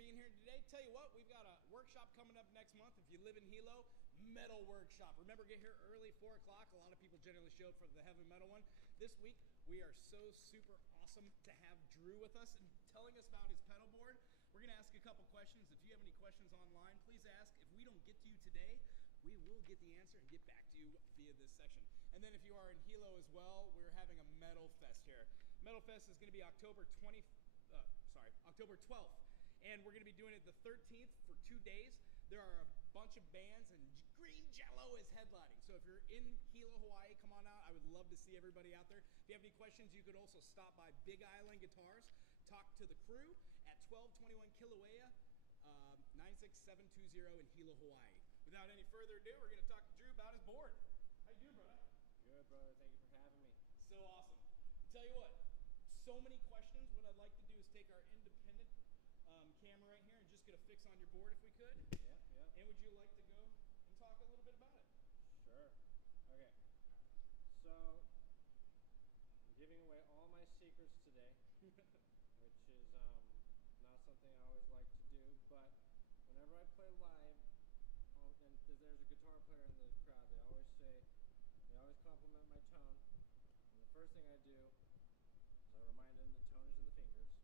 being here today. Tell you what, we've got a workshop coming up next month. If you live in Hilo, metal workshop. Remember, get here early, 4 o'clock. A lot of people generally show up for the heavy metal one. This week, we are so super awesome to have Drew with us and telling us about his pedal board. We're going to ask a couple questions. If you have any questions online, please ask. If we don't get to you today, we will get the answer and get back to you via this section. And then if you are in Hilo as well, we're having a Metal Fest here. Metal Fest is going to be October 12th. And we're going to be doing it the 13th for 2 days. There are a bunch of bands, and Green Jello is headlining. So if you're in Hilo, Hawaii, come on out. I would love to see everybody out there. If you have any questions, you could also stop by Big Island Guitars, talk to the crew at 1221 Kilauea, 96720 in Hilo, Hawaii. Without any further ado, we're going to talk to Drew about his board. How you doing, brother? Good, brother. Thank you for having me. So awesome. I'll tell you what, so many questions. What I'd like to do is take our independent camera right here and just get a fix on your board if we could. Yeah. And would you like to go and talk a little bit about it? Sure. Okay. So, I'm giving away all my secrets today, which is not something I always like to do, but whenever I play live, and there's a guitar player in the crowd, they always compliment my tone. And the first thing I do is I remind them the tone is in the fingers.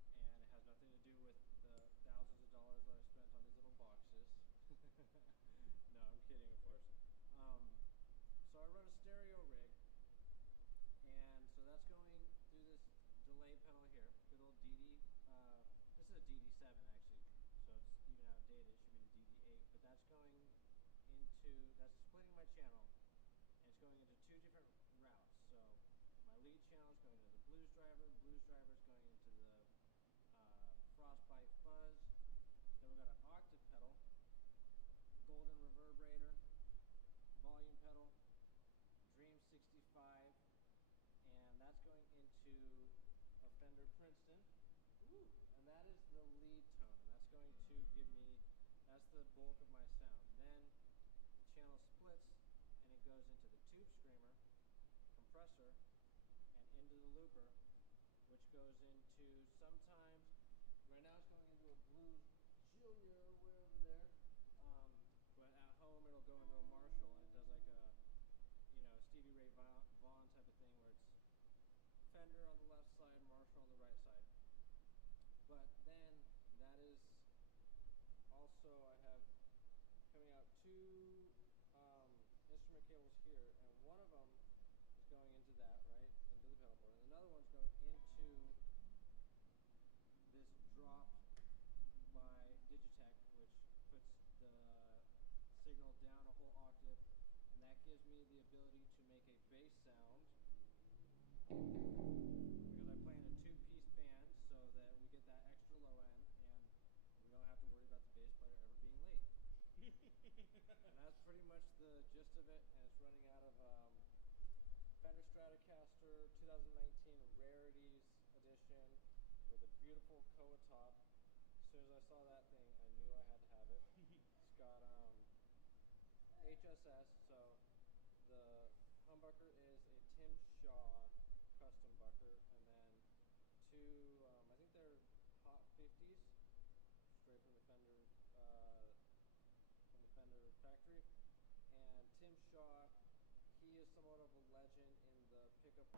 And it has nothing to do with the thousands of dollars that I've spent on these little boxes. No, I'm kidding, of course. So I wrote a stereo rig, and so that's going through this delay pedal here, good old DD. This is a DD7 actually, so it's even outdated. It should be the DD8, but that's splitting my channel, and it's going into 2 different routes. So my lead channel is going to the blues driver is going into the Frostbite fuzz. Then we've got an octave pedal, golden reverberator, volume pedal, Dream 65, and that's going into a Fender Princeton. Ooh. And that is the lead tone, and that's going to give me, that's the bulk of my sound. Then the channel splits, and it goes into the tube screamer, compressor, and into the looper, which goes into sometimes. Right now it's going into a Blues Junior way over there, but at home it'll go into a Marshall, and it does like a, Stevie Ray Vaughan type of thing where it's Fender on the left side, Marshall on the right side. But then that is also, I have coming out 2 instrument cables here, and one of them is going into that, right, into the pedal board, and another one's going into this dropped by Digitech, which puts the signal down a whole octave, and that gives me the ability to make a bass sound, because I play in a 2-piece band, so that we get that extra low end, and we don't have to worry about the bass player ever being late. And that's pretty much the gist of it, and it's running out of Fender Stratocaster 2019 Rarities Edition with a beautiful Koa top. As soon as I saw that thing, I knew I had to have it. It's got HSS, so the humbucker is a Tim Shaw custom bucker, and then 2, I think they're Hot 50s, straight from the Fender factory. And Tim Shaw, he is somewhat of a legend in the pickup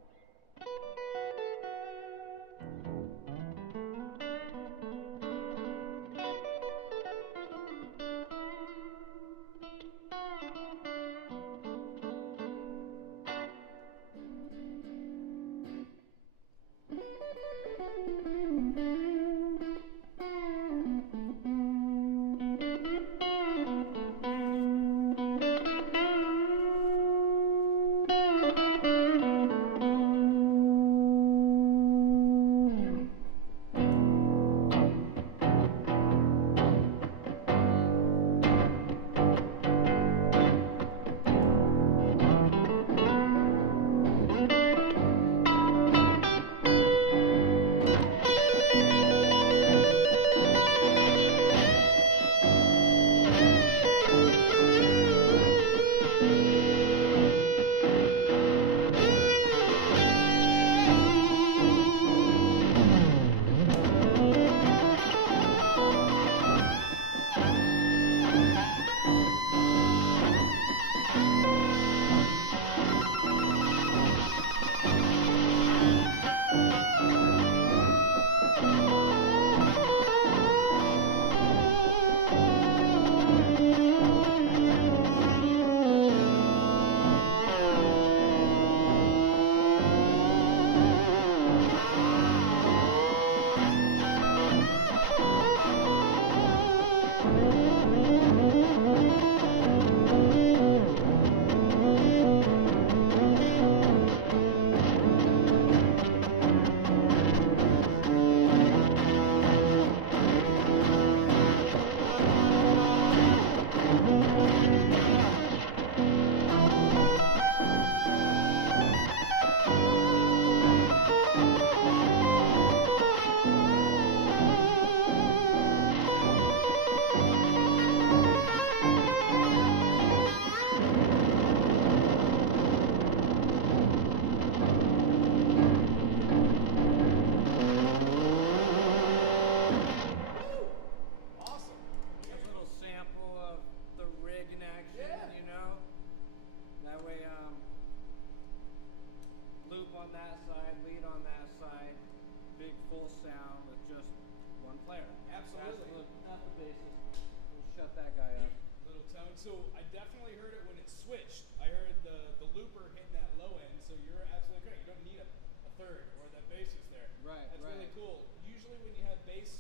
shut that guy up. Little tone. So I definitely heard it when it switched. I heard the looper hitting that low end. So you're absolutely correct. You don't need a third or that bass is there. Right. That's really cool. Usually when you have bass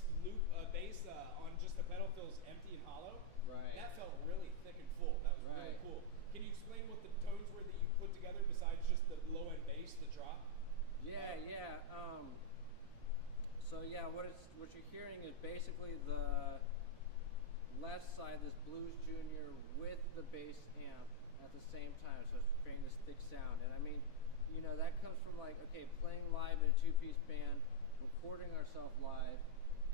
on just the pedal feels empty and hollow. Right. That felt really thick and full. That was really cool. Can you explain what the tones were that you put together besides just the low end bass, the drop? Yeah. So yeah, what you're hearing is basically the left side, this Blues Junior with the bass amp at the same time, so it's creating this thick sound. And I mean, you know, that comes from like, okay, playing live in a two-piece band, recording ourselves live,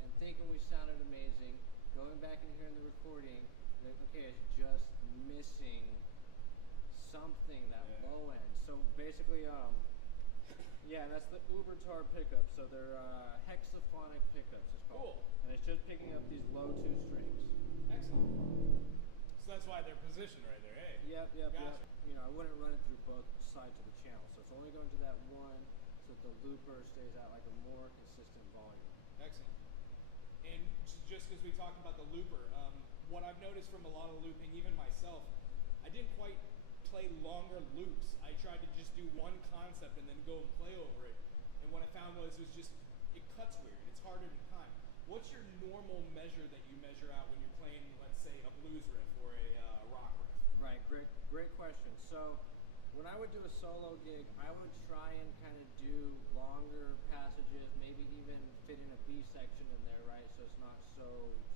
and thinking we sounded amazing, going back and hearing the recording, like, okay, it's just missing something, that low end. So basically, yeah, that's the Ubertar pickup. So they're hexaphonic pickups, it's called. Cool. And it's just picking up these low 2 strings. Excellent. So that's why they're positioned right there, eh? Yep. Gotcha. You know, I wouldn't run it through both sides of the channel, so it's only going to that one, so that the looper stays at like a more consistent volume. Excellent. And just because we talked about the looper, what I've noticed from a lot of looping, even myself, I didn't quite play longer loops. I tried to just do one concept and then go and play over it. And what I found was it cuts weird. It's harder to time. What's your normal measure that you measure out when you're playing, let's say, a blues riff or a rock riff? Right, great question. So when I would do a solo gig, I would try and kind of do longer passages, maybe even fit in a B section in there, right? So it's not so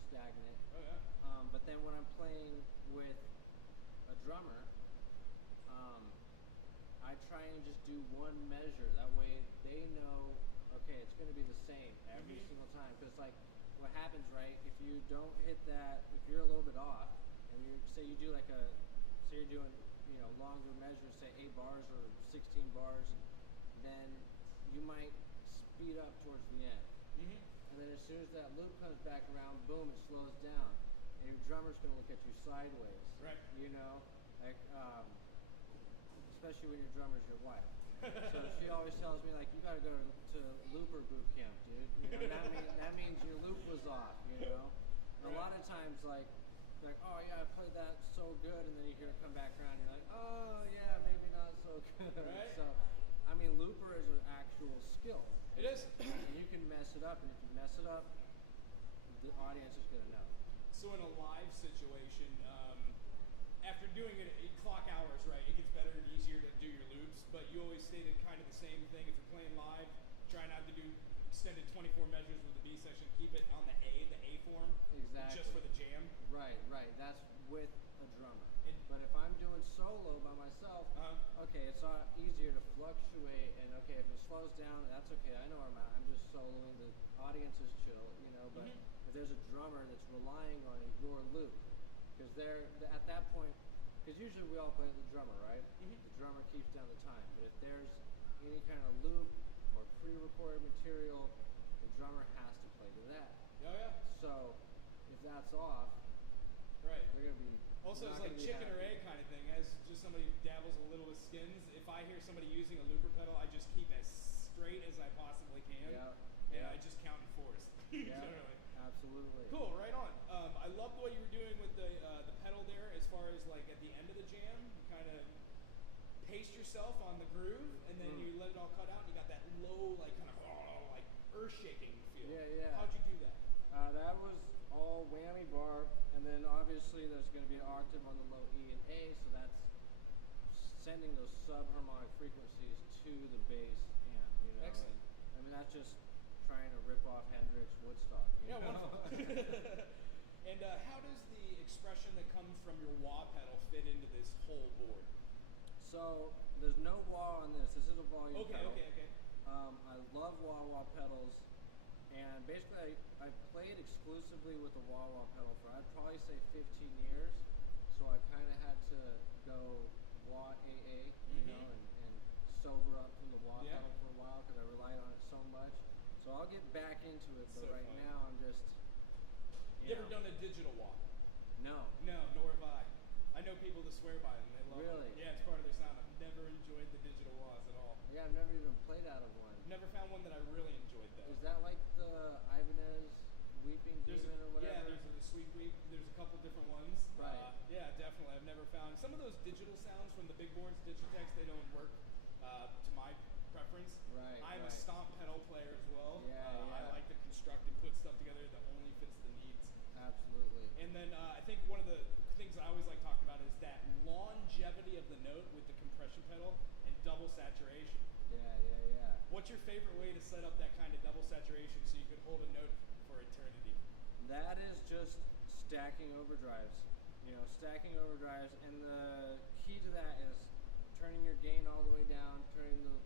stagnant. Oh yeah. But then when I'm playing with a drummer, I try and just do one measure. That way they know, okay, it's going to be the same every single time. Because like what happens, right? If you don't hit that, if you're a little bit off, and say you do like say you're doing, you know, longer measures, say 8 bars or 16 bars, then you might speed up towards the end. And then as soon as that loop comes back around, boom, it slows down. And your drummer's going to look at you sideways. Right. You know? Like, especially when your drummer's your wife. So she always tells me, like, you got to go to looper boot camp, dude. You know, that means your loop was off, you know? And a lot of times, like, oh, yeah, I played that so good, and then you hear it come back around, and you're like, oh, yeah, maybe not so good. Right. So, I mean, looper is an actual skill. It is. And you can mess it up, and if you mess it up, the audience is going to know. So in a live situation, after doing it at clock hours, right, it gets better and easier to do your loops, but you always stated kind of the same thing. If you're playing live, try not to do extended 24 measures with the B section. Keep it on the A form. Exactly. Just for the jam. Right. That's with a drummer. But if I'm doing solo by myself, okay, it's easier to fluctuate, and okay, if it slows down, that's okay. I know where I'm at. I'm just soloing. The audience is chill, you know. But if there's a drummer that's relying on your loop, because they're at that point, because usually we all play with the drummer, right? The drummer keeps down the time. But if there's any kind of loop or pre-recorded material, the drummer has to play to that. Oh yeah. So if that's off, right, they're gonna be. Also, it's like chicken or egg kind of thing. As just somebody dabbles a little with skins, if I hear somebody using a looper pedal, I just keep as straight as I possibly can. And I just count in fours. Generally. Absolutely. Cool, right on. I loved what you were doing with the pedal there as far as like at the end of the jam, you kind of paced yourself on the groove and then you let it all cut out and you got that low, like kind of like earth-shaking feel. Yeah. How'd you do that? That was all whammy bar, and then obviously there's going to be an octave on the low E and A, so that's sending those subharmonic frequencies to the bass amp, you know. Excellent. I mean, that's just trying to rip off Hendrix Woodstock. You know? Wonderful. And how does the expression that comes from your wah pedal fit into this whole board? So there's no wah on this. This is a volume pedal. Okay. I love wah pedals, and basically I played exclusively with the wah pedal for I'd probably say 15 years. So I kind of had to go wah AA, you know, and sober up from the wah pedal for a while because I relied on it so much. So I'll get back into it, but right now I'm just. You ever done a digital wah? No. No, nor have I. I know people that swear by them. They love Really? them. Yeah, it's part of their sound. I've never enjoyed the digital wahs at all. Yeah, I've never even played out of one. Never found one that I really enjoyed though. Is that like the Ibanez Weeping Demon or whatever? Yeah, there's a Sweet Weep. There's a couple different digital sounds from the big boards, Digitex, they don't work to my preference. Right. I'm a stomp pedal player as well. Yeah, I like to construct and put stuff together that only fits the needs. Absolutely. And then I think one of the things I always like talking about is that longevity of the note with the compression pedal and double saturation. Yeah. What's your favorite way to set up that kind of double saturation so you could hold a note for eternity? That is just stacking overdrives. Stacking overdrives, and the key to that is turning your gain all the way down, turning the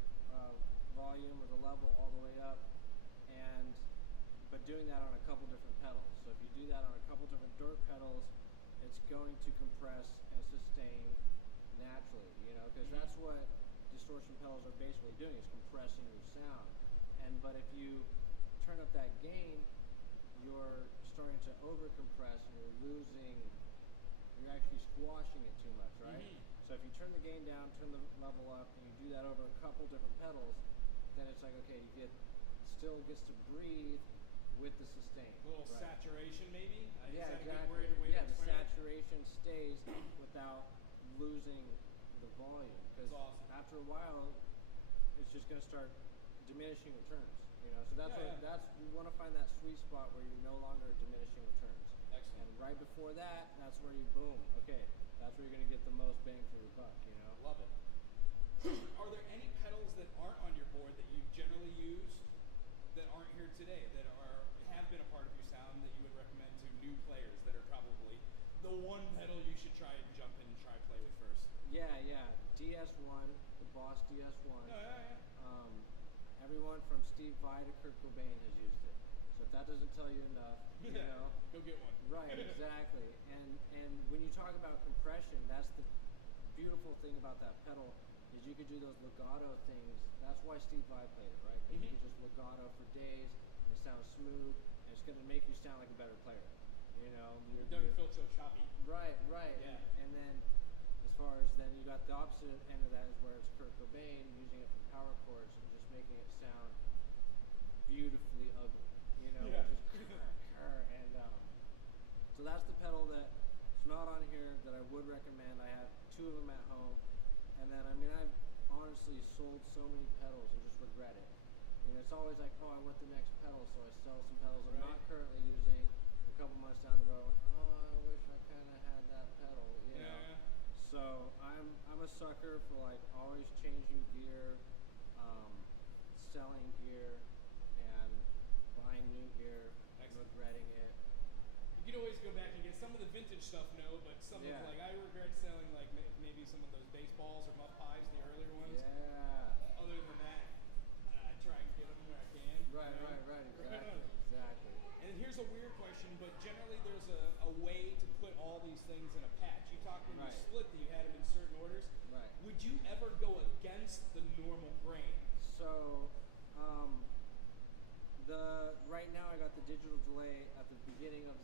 volume or the level all the way up, but doing that on a couple different pedals. So if you do that on a couple different dirt pedals, it's going to compress and sustain naturally, because that's what distortion pedals are basically doing, is compressing your sound. But if you turn up that gain, you're starting to over-compress and you're actually squashing it too much, right? So if you turn the gain down, turn the level up, and you do that over a couple different pedals, then it's like, okay, still gets to breathe with the sustain. A little saturation maybe? Yeah, is that exactly. a good way to the explain it? saturation stays without losing the volume. Because That's awesome. after a while, it's just going to start diminishing returns. So you want to find that sweet spot where you're no longer diminishing returns. Excellent. And right before that, that's where you boom. Okay, that's where you're going to get the most bang for your buck. Love it. Are there any pedals that aren't on your board that you generally use that aren't here today, that have been a part of your sound that you would recommend to new players that are probably the one pedal you should try and jump in and try play with first? Yeah. DS1, the Boss DS1. Oh, yeah. Everyone from Steve Vai to Kurt Cobain has used it. So if that doesn't tell you enough, Go get one. Right, exactly. And when you talk about compression, that's the beautiful thing about that pedal, is you could do those legato things. That's why Steve Vai played it, right? Because you could just legato for days, and it sounds smooth, and it's going to make you sound like a better player. It doesn't feel so choppy. Right. Yeah. And then as far as then you got the opposite end of that is where it's Kurt Cobain using it for power chords and just making it sound beautifully ugly. Yeah. Just and so that's the pedal that's not on here that I would recommend. I have two of them at home, and then I've honestly sold so many pedals and just regret it. It's always like, oh, I want the next pedal, so I sell some pedals I'm not currently using. A couple months down the road, oh, I wish I kind of had that pedal. Yeah. So I'm a sucker for like always changing gear, selling gear, and buying new gear, regretting it. You can always go back and get some of the vintage stuff, but some of I regret selling like maybe some of those baseballs or muff pies, the earlier ones. Yeah. Other than that, I try and get them where I can. Right. Exactly. And here's a weird question, but generally there's a way to put all these things in a patch. You talked when you split that you had them in certain orders. Right. Would you ever go against the normal grain? So, right now I got the digital delay at the beginning of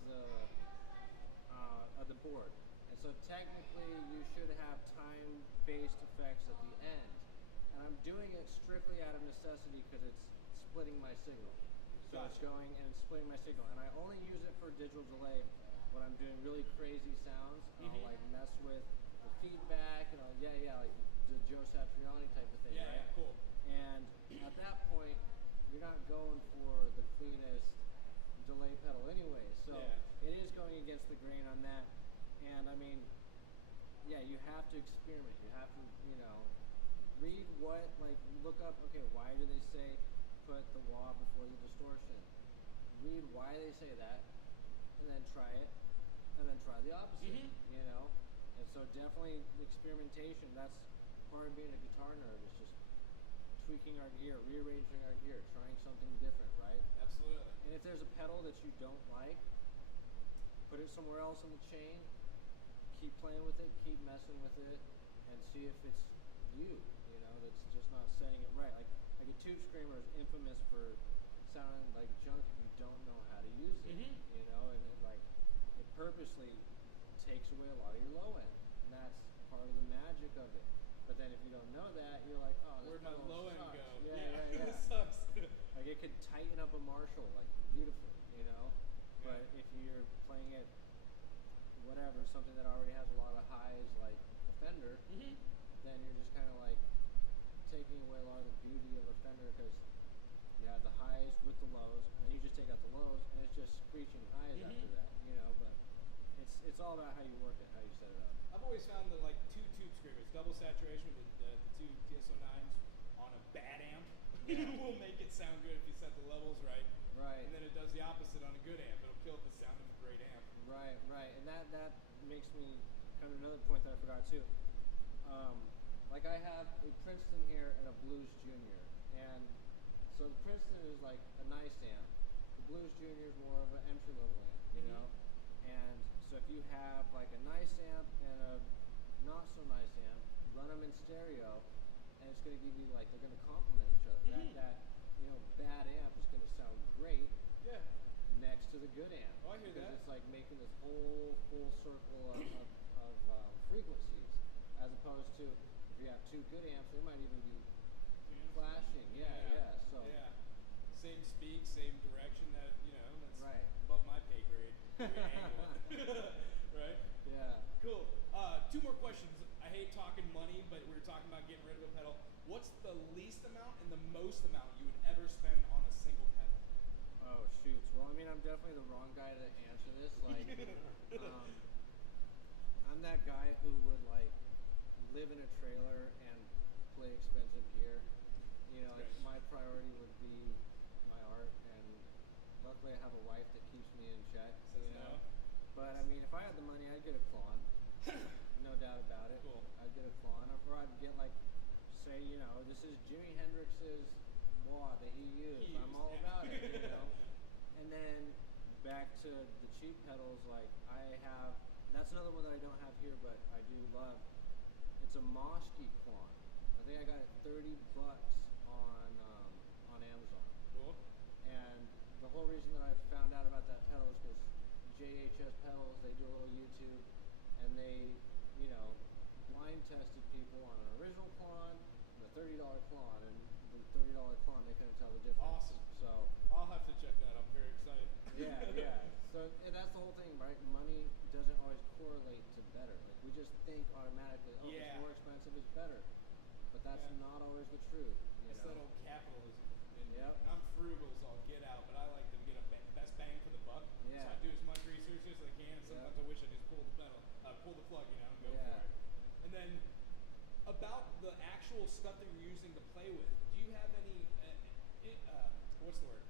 the board, and so technically you should have time-based effects at the end. And I'm doing it strictly out of necessity because it's splitting my signal. So Gotcha. It's going and splitting my signal, and I only use it for digital delay when I'm doing really crazy sounds. I'll like mess with the feedback and like the Joe Satriani type of thing. Yeah, right? yeah, cool. And at that point, you're not going for the cleanest delay pedal anyway. So it is going against the grain on that. And you have to experiment. You have to, read look up, okay, why do they say put the wah before the distortion? Read why they say that, and then try it, and then try the opposite, And so definitely experimentation, that's part of being a guitar nerd, is just tweaking our gear, rearranging our gear, trying something different, right? Absolutely. And if there's a pedal that you don't like, put it somewhere else on the chain, keep playing with it, keep messing with it, and see if it's you, that's just not setting it right. Like a tube screamer is infamous for sounding like junk if you don't know how to use it, and it purposely takes away a lot of your low end, and that's part of the magic of it. But then if you don't know that, you're like, oh, this where'd my low end sucks. go? Yeah. This sucks. Like it could tighten up a Marshall beautifully, But if you're playing it, whatever, something that already has a lot of highs, like a Fender, Mm-hmm. then you're just kind of like taking away a lot of the beauty of a Fender because you have the highs with the lows, and then you just take out the lows, and it's just screeching highs after that, you know. But it's all about how you work it, how you set it up. I've always found that like two tube screamers, double saturation with the two TSO9s on a bad amp will make it sound good if you set the levels right. Right. And then it does the opposite on a good amp. It'll kill the sound of a great amp. Right, right. And that makes me come to another point that I forgot too. Like I have a Princeton here and a Blues Junior, and so the Princeton is like a nice amp. The Blues Junior is more of an entry level amp, you know. And so if you have like a nice amp and a not so nice amp, run them in stereo, and it's going to give you like they're going to complement each other. That you know bad amp is going to sound great. Yeah. Next to the good amp. Oh, I hear because that. it's like making this whole full circle of frequencies, as opposed to if you have two good amps, they might even be clashing. Yeah. So yeah, same speak, same direction. That that's right. above my pay grade. Right? Yeah. Cool. Two more questions. I hate talking money, but we were talking about getting rid of a pedal. What's the least amount and the most amount you would ever spend on a single pedal? Oh shoots. Well, I mean, I'm definitely the wrong guy to answer this. Like, I'm that guy who would like live in a trailer and play expensive gear. You know, like my priority would be my art, and luckily I have a wife that keeps me in check. Says you know? no. But I mean, if I had the money, I'd get a Klon. No doubt about it. Cool. I'd get a Klon, or I'd get like, say, this is Jimi Hendrix's wah that he used. I'm all about it, you know. And then back to the cheap pedals, like I have. That's another one that I don't have here, but I do love. It's a Moski Klon. I think I got it $30 on Amazon. Cool. And the whole reason that I found out about that pedal is because JHS Pedals, they do a little YouTube, and they, blind tested people on an original Klon and a $30 Klon, and the $30 Klon, they couldn't tell the difference. Awesome. So I'll have to check that. I'm very excited. yeah. So that's the whole thing, right? Money doesn't always correlate to better. Like we just think automatically, if it's more expensive, it's better. But that's not always the truth. It's that old capitalism. Yep. I'm frugal as all get out, but I like to get a best bang for the buck. Yeah. So I do as much research as I can, and sometimes I wish I just pulled the plug, and go for it. And then about the actual stuff that you're using to play with, do you have any? What's the word?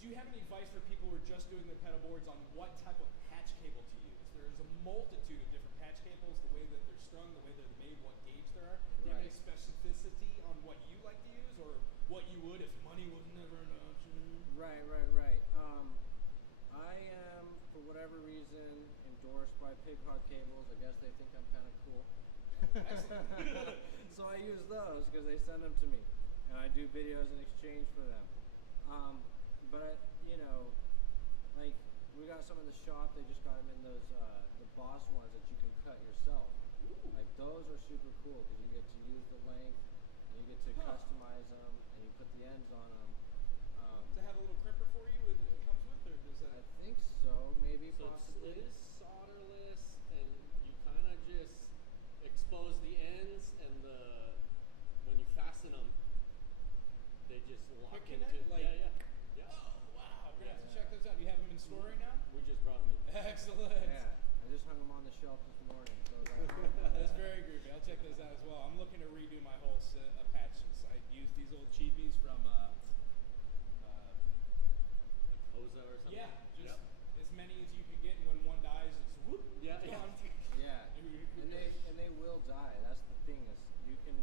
Do you have any advice for people who are just doing the pedal boards on what type of patch cable to use? There's a multitude of different patch cables, the way that they're strung, the way they're made, what gauge there are. Do you have any specificity on what you like to use, or what you would if money was never an option? Right. I am, for whatever reason, endorsed by Pig Hog Cables. I guess they think I'm kind of cool. Excellent. So I use those because they send them to me, and I do videos in exchange for them. But like we got some in the shop. They just got them in those the Boss ones that you can cut yourself. Ooh. Like those are super cool because you get to use the length, and you get to customize them, and you put the ends on them. To have a little crimper for you, it comes with, or does that? I think so. Maybe So possibly. it is solderless, and you kind of just expose the ends, and when you fasten them, they just lock Quick into. connect? Like- Yeah. Oh wow, we're gonna have to check those out. Do you have them in store right now? We just brought them in. Excellent. Yeah, I just hung them on the shelf this morning. So That's very groovy. I'll check those out as well. I'm looking to redo my whole set of patches. I used these old cheapies from Like Hosa or something. yeah, just as many as you could get, and when one dies, it's whoop. Yeah, it's yeah. gone. yeah, Who and they will die. That's the thing is you can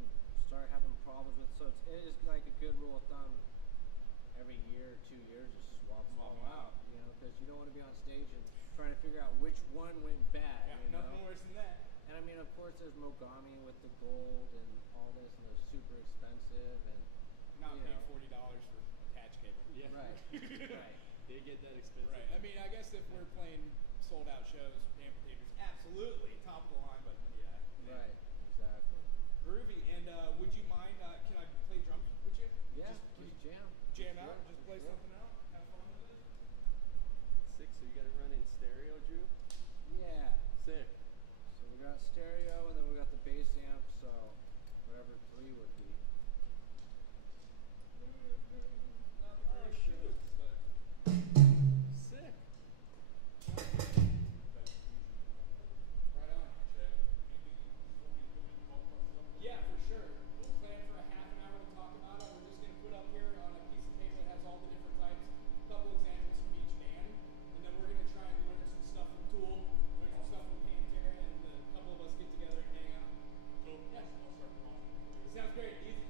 start having problems with. So it is like a good rule of thumb. Every year or 2 years, just swap them all out. Because you don't want to be on stage and trying to figure out which one went bad. Yeah, nothing worse than that. And I mean, of course, there's Mogami with the gold and all this, and they're super expensive. And Not paying $40 for a patch cable. Yeah. right. They get that expensive. Right. I mean, I guess if we're playing sold out shows, amplifiers, absolutely top of the line. But yeah. Right. Exactly. Groovy. And would you mind? Can I play drums with you? Yeah. Can Just jam. jam out? Sure, Just play sure. something out? Have fun with it? Sick. So you got to run in stereo, Drew. Yeah. Sick. So we we got stereo, and then we got the bass amp, so whatever 3 would be. Oh shoot! Sick. Right on. Yeah, for sure. We'll plan for a half an hour to talk about it. We're just gonna put up here on a piece of paper that has all the different types, a couple examples from each band, and then we're gonna try and learn some stuff from Tool, learn some stuff from Pantera, and a couple of us get together and hang out. Cool. Yeah. Sounds great. Easy.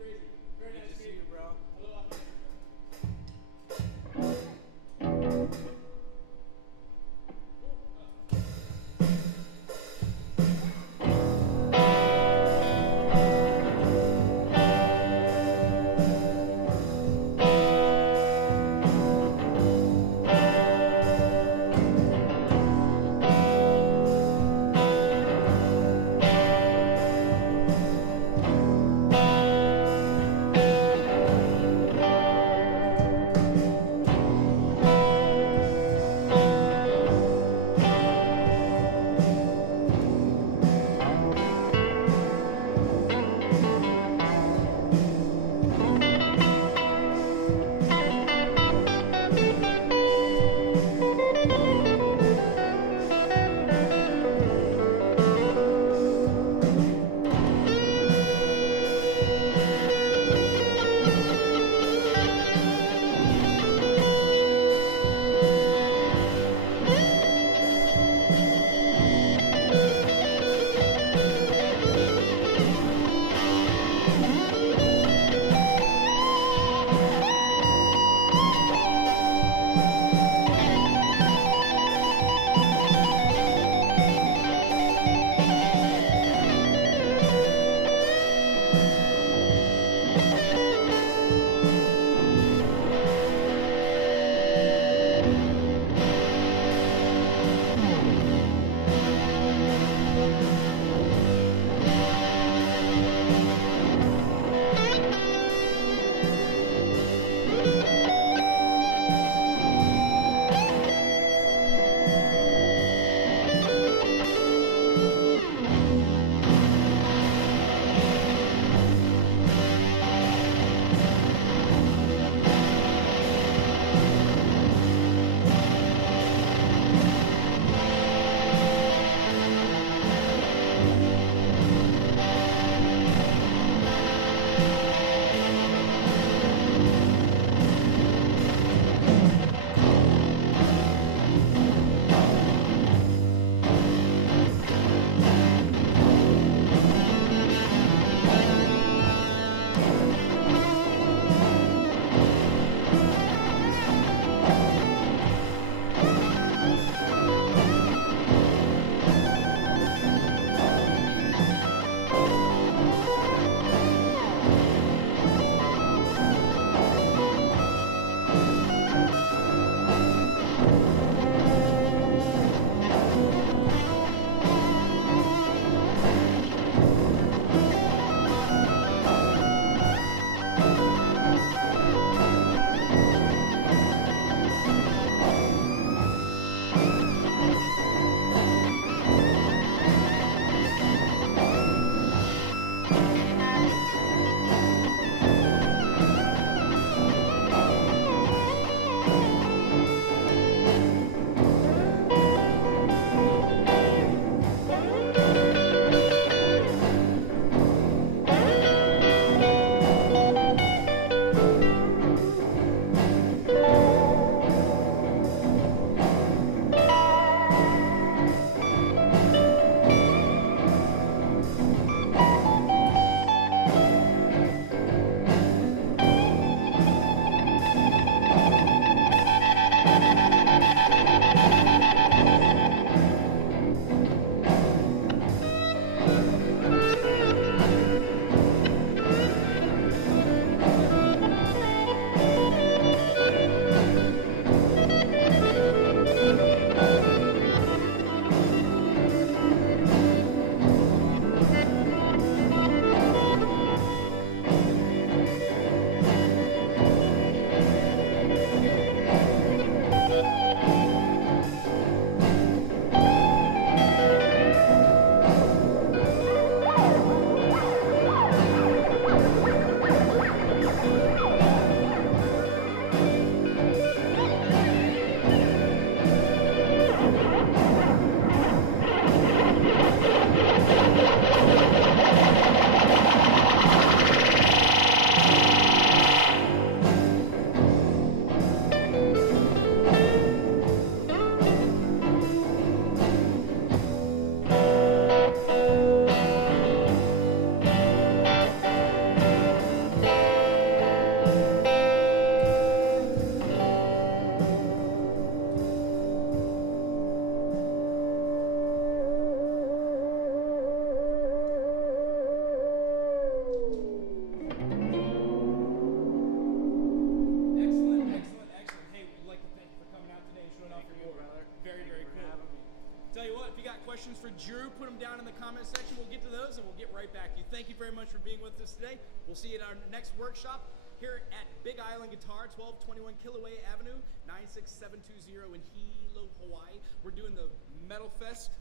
comment section. We'll get to those and we'll get right back to you. Thank you very much for being with us today. We'll see you at our next workshop here at Big Island Guitar, 1221 Kilauea Avenue, 96720 in Hilo, Hawaii. We're doing the Metal Fest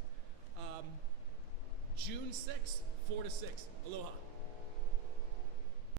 June 6th, 4 to 6. Aloha.